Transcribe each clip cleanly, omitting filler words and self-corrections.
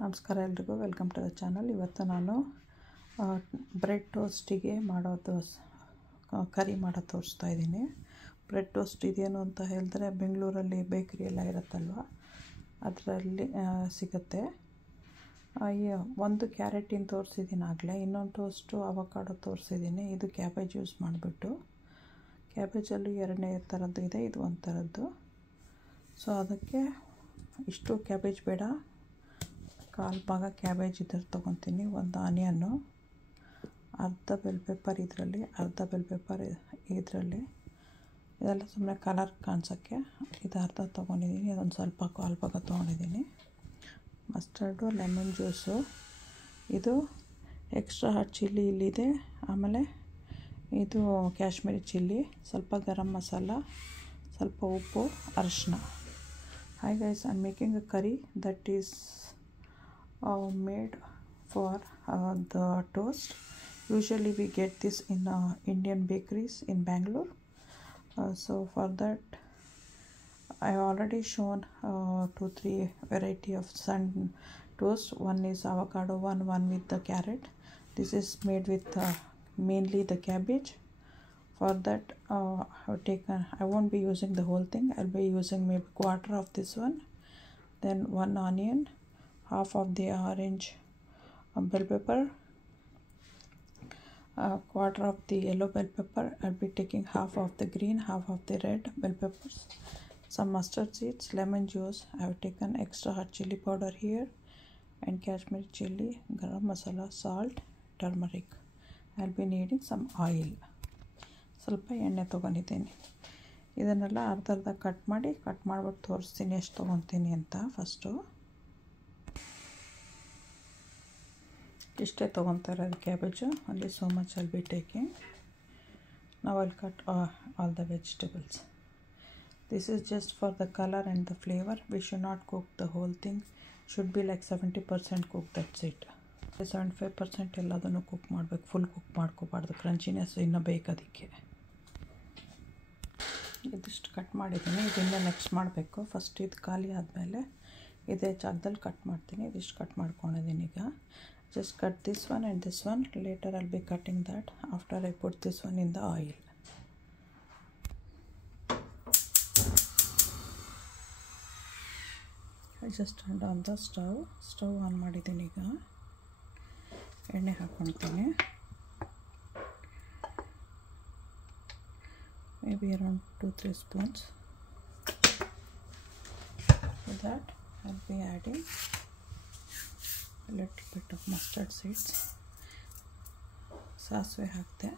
ನಮಸ್ಕಾರ ಎಲ್ರಿಗೂ, welcome to the channel. ಇವತ್ತು ನಾನು ಬ್ರೆಡ್ ಟೋಸ್ಟಿಗೆ ಮಾಡೋದು ಕರಿ ಮಾಡೋದು ತೋರಿಸ್ತಾ ಇದ್ದೀನಿ. ಬ್ರೆಡ್ ಟೋಸ್ಟ್ ಇದೇನು ಅಂತ ಹೇಳಿದ್ರೆ ಬೆಂಗಳೂರಲ್ಲಿ ಬೇಕ್ರಿ ಎಲ್ಲ ಇರುತ್ತಲ್ವ, ಅದರಲ್ಲಿ ಸಿಗುತ್ತೆ. ಒಂದು ಕ್ಯಾರೆಟಿನ ತೋರಿಸಿದ್ದೀನಿ ಆಗಲೇ, ಇನ್ನೊಂದು ಟೋಸ್ಟು ಅವಕಾಡೋ ತೋರಿಸಿದ್ದೀನಿ. ಇದು ಕ್ಯಾಬೇಜ್ ಯೂಸ್ ಮಾಡಿಬಿಟ್ಟು, ಕ್ಯಾಬೇಜಲ್ಲಿ ಎರಡನೇ ಥರದ್ದು ಇದೆ, ಇದು ಒಂದು ಥರದ್ದು. ಸೊ ಅದಕ್ಕೆ ಇಷ್ಟು ಕ್ಯಾಬೇಜ್ ಬೇಡ, ಕಾಲು ಭಾಗ ಕ್ಯಾಬೇಜ್ ಇದ್ರ ತೊಗೊತೀನಿ, ಒಂದು ಆನಿಯನ್ನು, ಅರ್ಧ ಬೆಲ್ ಪೆಪ್ಪರ್ ಇದರಲ್ಲಿ, ಅರ್ಧ ಬೆಲ್ ಪೆಪ್ಪರ್ ಇದರಲ್ಲಿ. ಇದೆಲ್ಲ ಸುಮ್ಮನೆ ಕಲರ್ ಕಾಣಿಸೋಕ್ಕೆ ಇದು ಅರ್ಧ ತೊಗೊಂಡಿದ್ದೀನಿ, ಇದೊಂದು ಸ್ವಲ್ಪ ಕಾಲು ಭಾಗ ತೊಗೊಂಡಿದ್ದೀನಿ. ಮಸ್ಟರ್ಡು, ಲೆಮನ್ ಜ್ಯೂಸು, ಇದು ಎಕ್ಸ್ಟ್ರಾ ಹಾಟ್ ಚಿಲ್ಲಿ ಇಲ್ಲಿದೆ, ಆಮೇಲೆ ಇದು ಕಾಶ್ಮೀರಿ ಚಿಲ್ಲಿ, ಸ್ವಲ್ಪ ಗರಂ ಮಸಾಲ, ಸ್ವಲ್ಪ ಉಪ್ಪು, ಅರಿಶಿನ. Hi guys, I'm making a curry that is made for the toast. Usually we get this in Indian bakeries in Bangalore. So for that I already shown 2-3 variety of sun toast. One is avocado one with the carrot. This is made with mainly the cabbage. For that I won't be using the whole thing. I'll be using maybe quarter of this one, then one onion, half of the orange bell pepper, quarter of the yellow bell pepper. I'll be taking half of the green, half of the red bell peppers, some mustard seeds, lemon juice. I have taken extra hot chili powder here, and Kashmiri chili, garam masala, salt, turmeric. I'll be needing some oil. ಸ್ವಲ್ಪ ಎಣ್ಣೆ ತೊಗೊಂಡಿದ್ದೀನಿ. ಇದನ್ನೆಲ್ಲ ಅರ್ಧ cut ಮಾಡಿಬಿಟ್ಟು ತೋರಿಸ್ತೀನಿ ಎಷ್ಟು ತೊಗೊತೀನಿ ಅಂತ. First ಇಷ್ಟೇ ತೊಗೊತಾ ಇರೋದು ಕ್ಯಾಬೇಜು, ಅಲ್ಲಿ so much I'll be taking. ನಾವು I'll cut all the vegetables. This is just for the colour and the flavour. We should not cook the whole thing, should be like 70% cook, that's it. 75% ಎಲ್ಲದನ್ನು cook ಮಾಡಬೇಕು, full cook ಮಾಡ್ಕೋಬಾರ್ದು, crunchiness ಇನ್ನೂ ಬೇಕು ಅದಕ್ಕೆ. ಇದಿಷ್ಟು cut ಮಾಡಿದ್ದೀನಿ, ಇದರಿಂದ next ಮಾಡಬೇಕು. ಫಸ್ಟ್ ಇದು ಖಾಲಿ ಆದಮೇಲೆ ಇದೇ ಜಾಗದಲ್ಲಿ ಕಟ್ ಮಾಡ್ತೀನಿ. ಇದಿಷ್ಟು ಕಟ್ ಮಾಡ್ಕೊಂಡಿದ್ದೀನಿ. ಈಗ just cut this one and this one. Later I'll be cutting that after I put this one in the oil. I just turn on the stove on ಮಾಡಿದ್ದೀನಿ. ಈಗ ಎಣ್ಣೆ ಹಾಕ್ಕೊಳ್ತೀನಿ, maybe around 2-3 spoons. For that I'll be adding a little bit of mustard seeds. ಸಾಸಿವೆ ಹಾಕ್ತೆ,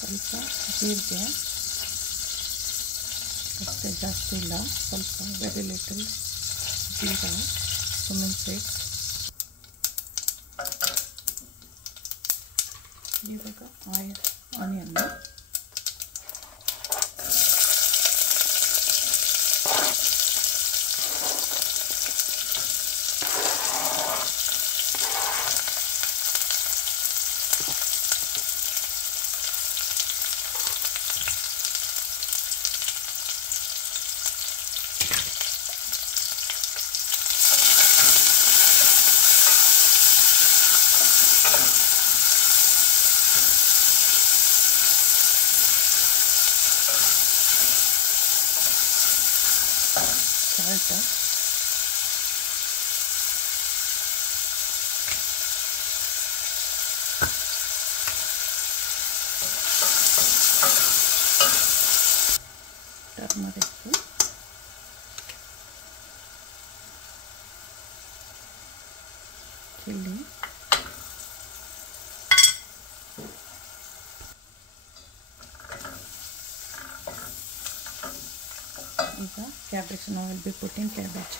ಸ್ವಲ್ಪ ಜೀರಿಗೆ, ಅಷ್ಟೇ, ಜಾಸ್ತಿ ಇಲ್ಲ, ಸ್ವಲ್ಪ, very little jeera, cumin seeds. ಇವಾಗ ಆನಿಯನ್ನು, ಸಾಲ್ಟ್, ಟರ್ಮರಿಕ್, ಚಿಲ್ಲಿ, ಈಗ ಕ್ಯಾಬೇಜ್. ನಾವು ವಿಲ್ ಬಿ ಪುಟ್ಟಿಂಗ್ ಕ್ಯಾಬೇಜ್.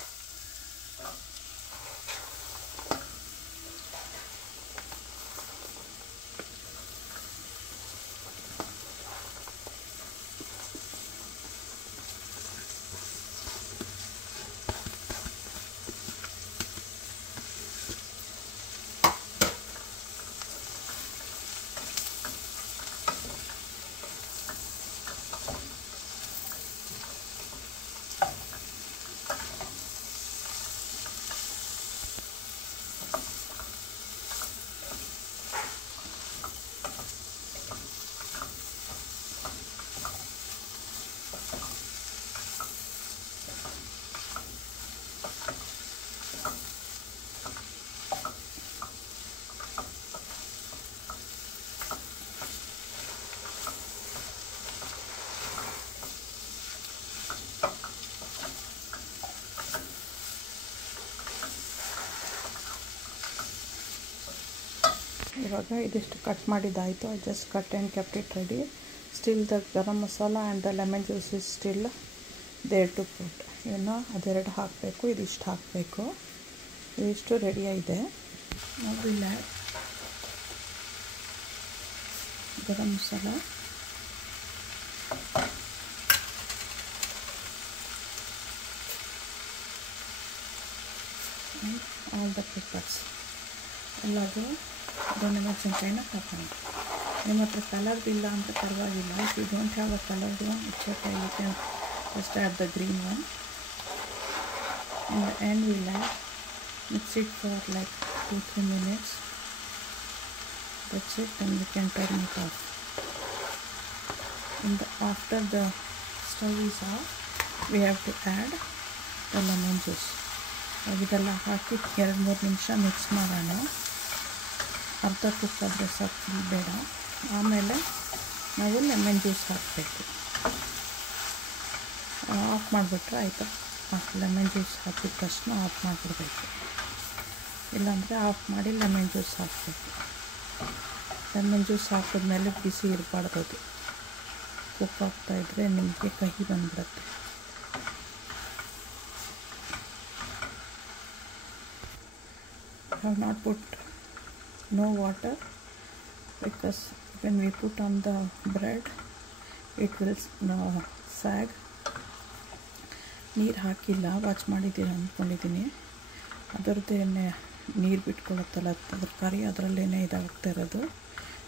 ಇವಾಗ ಇದಿಷ್ಟು ಕಟ್ ಮಾಡಿದ್ದಾಯಿತು. I just cut and kept it ready. Still the garam masala and the lemon juice is still there to put. ಇನ್ನು ಅದೆರಡು ಹಾಕಬೇಕು, ಇದಿಷ್ಟು ಹಾಕಬೇಕು. ಇದಿಷ್ಟು ರೆಡಿಯಾಗಿದೆ. ನಾವಿಲ್ಲ garam masala, all the peppers ಎಲ್ಲದು ಮೆಣಸಿನ್ಕಾಯಿನ ಹಾಕೋಣ. ನಿಮ್ಮ ಹತ್ರ ಕಲರ್ದು ಇಲ್ಲ ಅಂತ ಪರವಾಗಿಲ್ಲ. If you don't have a coloured one, it's okay, you can just add the green one. In the end we'll mix it for like 2-3 minutes. That's it, and we can turn it off. After the stove is off, we have to add the lemon juice. ಇದೆಲ್ಲ ಹಾಕಿ 2-3 ನಿಮಿಷ mix ಮಾಡೋಣ. ಅರ್ಧ cook ಆದರೆ ಸಾಕು, full ಬೇಡ. ಆಮೇಲೆ ನಾವು lemon juice ಹಾಕಬೇಕು. ಆಫ್ ಮಾಡಿಬಿಟ್ರೆ ಆಯಿತು. ಲೆಮನ್ ಜ್ಯೂಸ್ ಹಾಕಿದ ತಕ್ಷಣ ಆಫ್ ಮಾಡಿಬಿಡ್ಬೇಕು. ಇಲ್ಲಾಂದರೆ ಆಫ್ ಮಾಡಿ ಲೆಮನ್ ಜ್ಯೂಸ್ ಹಾಕಬೇಕು. ಲೆಮನ್ ಜ್ಯೂಸ್ ಹಾಕಿದ್ಮೇಲೆ ಬಿಸಿ ಇರಬಾರ್ದು. ಅದು ಕುಕ್ ಆಗ್ತಾಯಿದ್ರೆ ನಿಮಗೆ ಕಹಿ ಬಂದುಬಿಡುತ್ತೆ. I have not put no water because when we put on the bread it will sag. ನೀರು ಹಾಕಿಲ್ಲ, ವಾಚ್ ಮಾಡಿದ್ದೀರ ಅಂದ್ಕೊಂಡಿದ್ದೀನಿ. ಅದರದ್ದೇನೆ ನೀರು ಬಿಟ್ಕೊಳ್ಳುತ್ತಲ್ಲ, ಅದ್ರ ಕರಿ ಅದರಲ್ಲೇ ಇದಾಗ್ತಾ ಇರೋದು.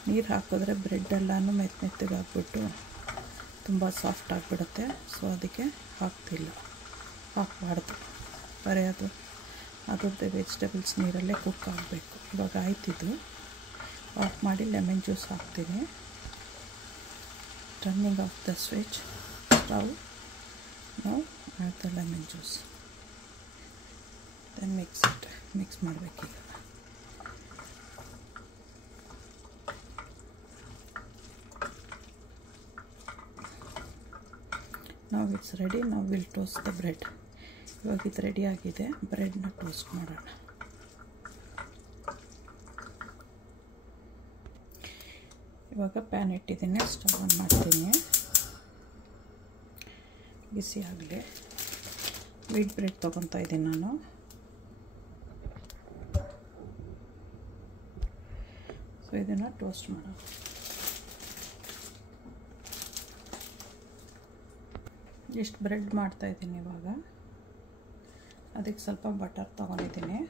ನೀರು ಹಾಕಿದ್ರೆ ಬ್ರೆಡ್ಡೆಲ್ಲನೂ ಮೆತ್ತಗಾಗ್ಬಿಟ್ಟು ತುಂಬ ಸಾಫ್ಟ್ ಆಗಿಬಿಡುತ್ತೆ. ಸೊ ಅದಕ್ಕೆ ಹಾಕ್ತಿಲ್ಲ, ಹಾಕಬಾರ್ದು. ಬರೀ ಅದರದ್ದೇ ವೆಜಿಟೇಬಲ್ಸ್ ನೀರಲ್ಲೇ ಕುಕ್ ಆಗಬೇಕು. ಇವಾಗ ಆಯ್ತಿದ್ದು, ಆಫ್ ಮಾಡಿ ಲೆಮನ್ ಜ್ಯೂಸ್ ಹಾಕ್ತೀನಿ. Turning of the switch stove. ನಾವು add the lemon juice, then mix ಮಾಡಬೇಕೀಗ. now it's ready. now we'll toast the bread. ಇವಾಗ ಇದು ರೆಡಿ ಆಗಿದೆ. ಬ್ರೆಡ್ನ ಟೋಸ್ಟ್ ಮಾಡೋಣ. ಇವಾಗ ಪ್ಯಾನ್ ಇಟ್ಟಿದ್ದೀನಿ, ಸ್ಟವ್ ಆನ್ ಮಾಡ್ತೀನಿ. ಬಿಸಿ ಆಗಲಿ. ವೀಟ್ ಬ್ರೆಡ್ ತೊಗೊತಾ ಇದ್ದೀನಿ ನಾನು. ಸೊ ಇದನ್ನು ಟೋಸ್ಟ್ ಮಾಡೋಣ. ಇಷ್ಟು ಬ್ರೆಡ್ ಮಾಡ್ತಾಯಿದ್ದೀನಿ ಇವಾಗ. ಅದಕ್ಕೆ ಸ್ವಲ್ಪ ಬಟರ್ ತೊಗೊಂಡಿದ್ದೀನಿ.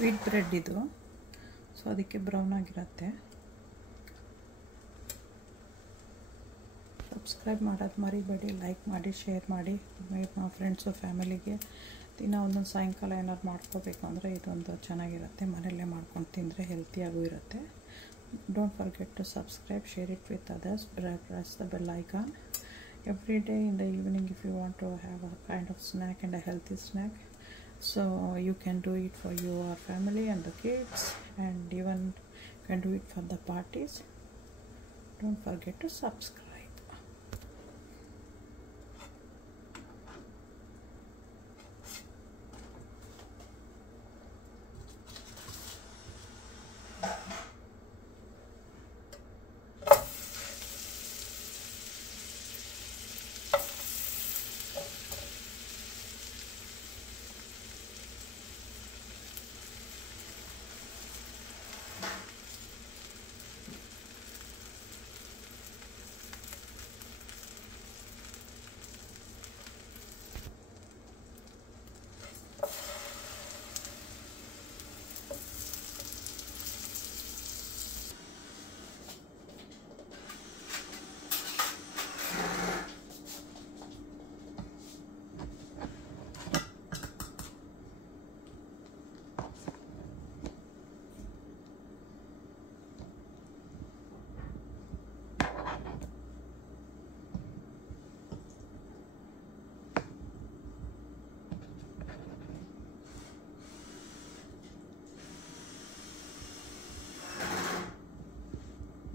ವೀಟ್ ಬ್ರೆಡ್ ಇದು, ಸೊ ಅದಕ್ಕೆ ಬ್ರೌನ್ ಆಗಿರುತ್ತೆ. ಸಬ್ಸ್ಕ್ರೈಬ್ ಮಾಡೋದು ಮರಿಬೇಡಿ, ಲೈಕ್ ಮಾಡಿ, ಶೇರ್ ಮಾಡಿ. ನಮ್ಮ ಫ್ರೆಂಡ್ಸು ಫ್ಯಾಮಿಲಿಗೆ ದಿನ ಒಂದೊಂದು ಸಾಯಂಕಾಲ ಏನಾದ್ರು ಮಾಡ್ಕೋಬೇಕು ಅಂದರೆ ಇದೊಂದು ಚೆನ್ನಾಗಿರುತ್ತೆ. ಮನೆಯಲ್ಲೇ ಮಾಡ್ಕೊಂಡು ತಿಂದರೆ ಹೆಲ್ತಿಯಾಗೂ ಇರುತ್ತೆ. Don't forget to subscribe, share it with others, press the bell icon. Every day in the evening, if you want to have a kind of snack and a healthy snack, so you can do it for your family and the kids, and even can do it for the parties. Don't forget to subscribe.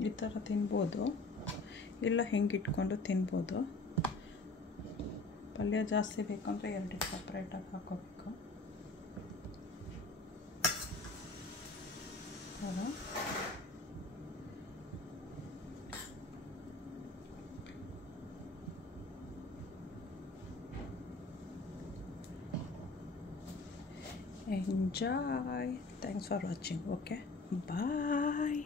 ಈ ಥರ ತಿನ್ಬೋದು, ಇಲ್ಲ ಹಿಂಗೆ ಇಟ್ಕೊಂಡು ತಿನ್ಬೋದು. ಪಲ್ಯ ಜಾಸ್ತಿ ಬೇಕಂದರೆ ಎರಡು ಸಪ್ರೇಟಾಗಿ ಹಾಕೋಬೇಕು. Enjoy. Thanks for watching. Okay, bye.